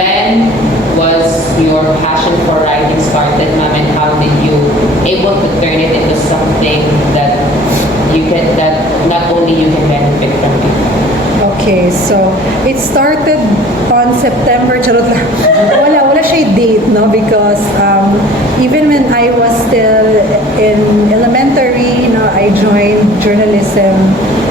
when was your passion for writing started, ma'am, and how did you able to turn it into something that not only you can benefit from it? Okay, so it started on September, charot lang. wala siya date, no? Because even when I was still in elementary, I joined journalism.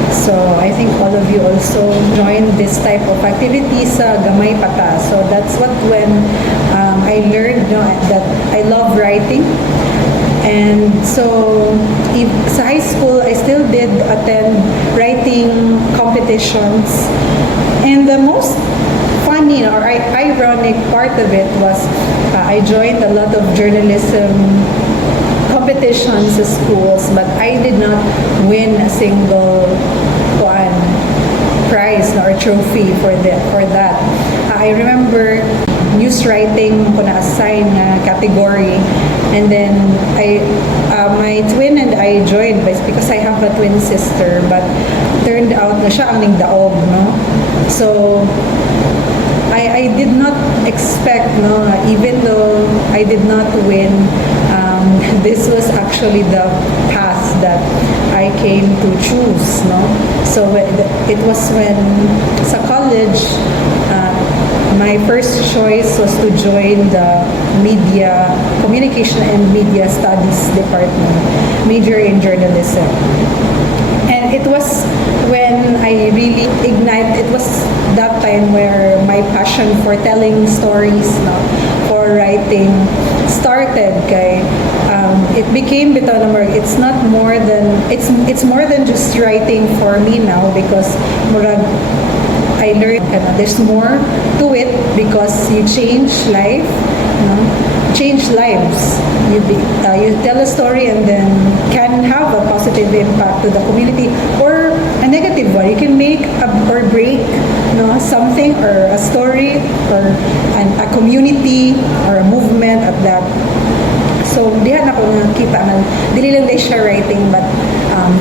So I think all of you also joined this type of activities sa Gamay Pata. So that's when I learned that I love writing. And so, sa high school, I still did attend writing competitions. And the most funny or ironic part of it was I joined a lot of journalism competitions sa schools, but I did not win a single prize or trophy for that. I remember news writing ko na-assign na category, and then my twin and I joined because I have a twin sister, but turned out na siya ang ningdaog, no? So I did not expect, no, even though I did not win, this was actually the path that I came to choose, no? So it was when sa college, my first choice was to join the media, communication and media studies department, major in journalism. And it was when I really ignited, it was that time where my passion for telling stories, for writing, started. It became it's not more than, it's more than just writing for me now, because I learned there's more to it, because you change life, change lives. You tell a story and then can have a positive impact to the community, or a negative one. You can make or break something, or a story, or a community, or a movement at that. So dihan ako nakita man dili lang day siya writing, but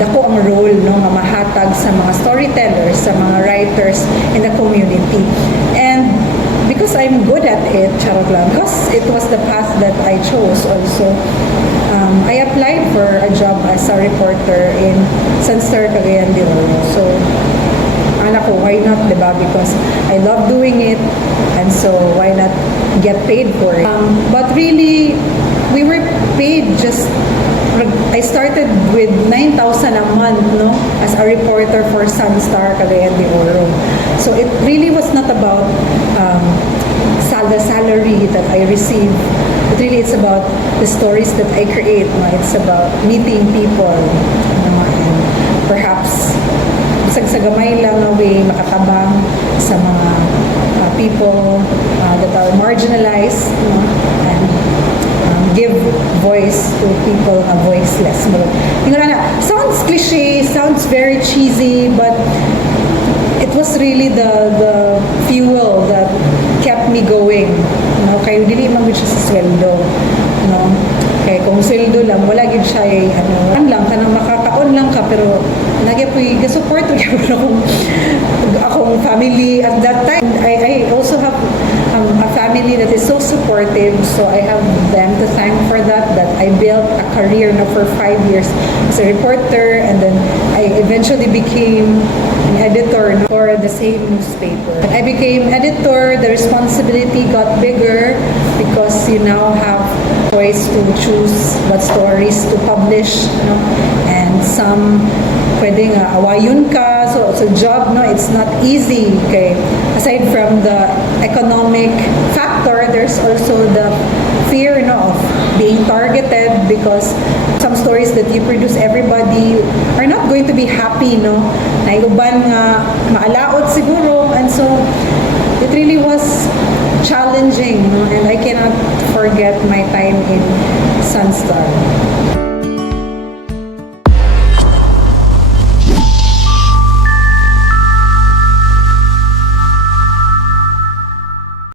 dako ang role nga mahatag sa mga storytellers, sa mga writers in the community. And because I'm good at it, charot lang, because it was the path that I chose also, I applied for a job as a reporter in Sunstar, Cagayan de Oro. So anak ko, why not, diba? Because I love doing it, and so why not get paid for it? But really, we were paid I started with 9,000 a month, as a reporter for Sunstar, Cagayan de Oro. So it really was not about the salary that I receive, but really it's about the stories that I create. It's about meeting people, and perhaps sa gamay lang na way makatabang sa mga people that are marginalized, and give voice to people voiceless. Sounds cliche, sounds very cheesy, but it was really the fuel that kept me going. Kaya dili man gud siya sa sweldo, kaya kung sweldo lang, wala gid siya lang kanang makakaon lang ka, pero nagyapoy ga-support akong family at that time. I also have a family that is so supportive, so I have them to thank for that I built a career for 5 years as a reporter, and then I eventually became an editor for the same newspaper. I became editor. The responsibility got bigger because you now have choice to choose what stories to publish, and some pwedeng awayon ka, so job, it's not easy. Okay, aside from the economic factor, there's also the fear of being targeted, because some stories that you produce, everybody are not going to be happy, naiuban nga maalaot siguro, and so it really was challenging, and I cannot forget my time in Sunstar.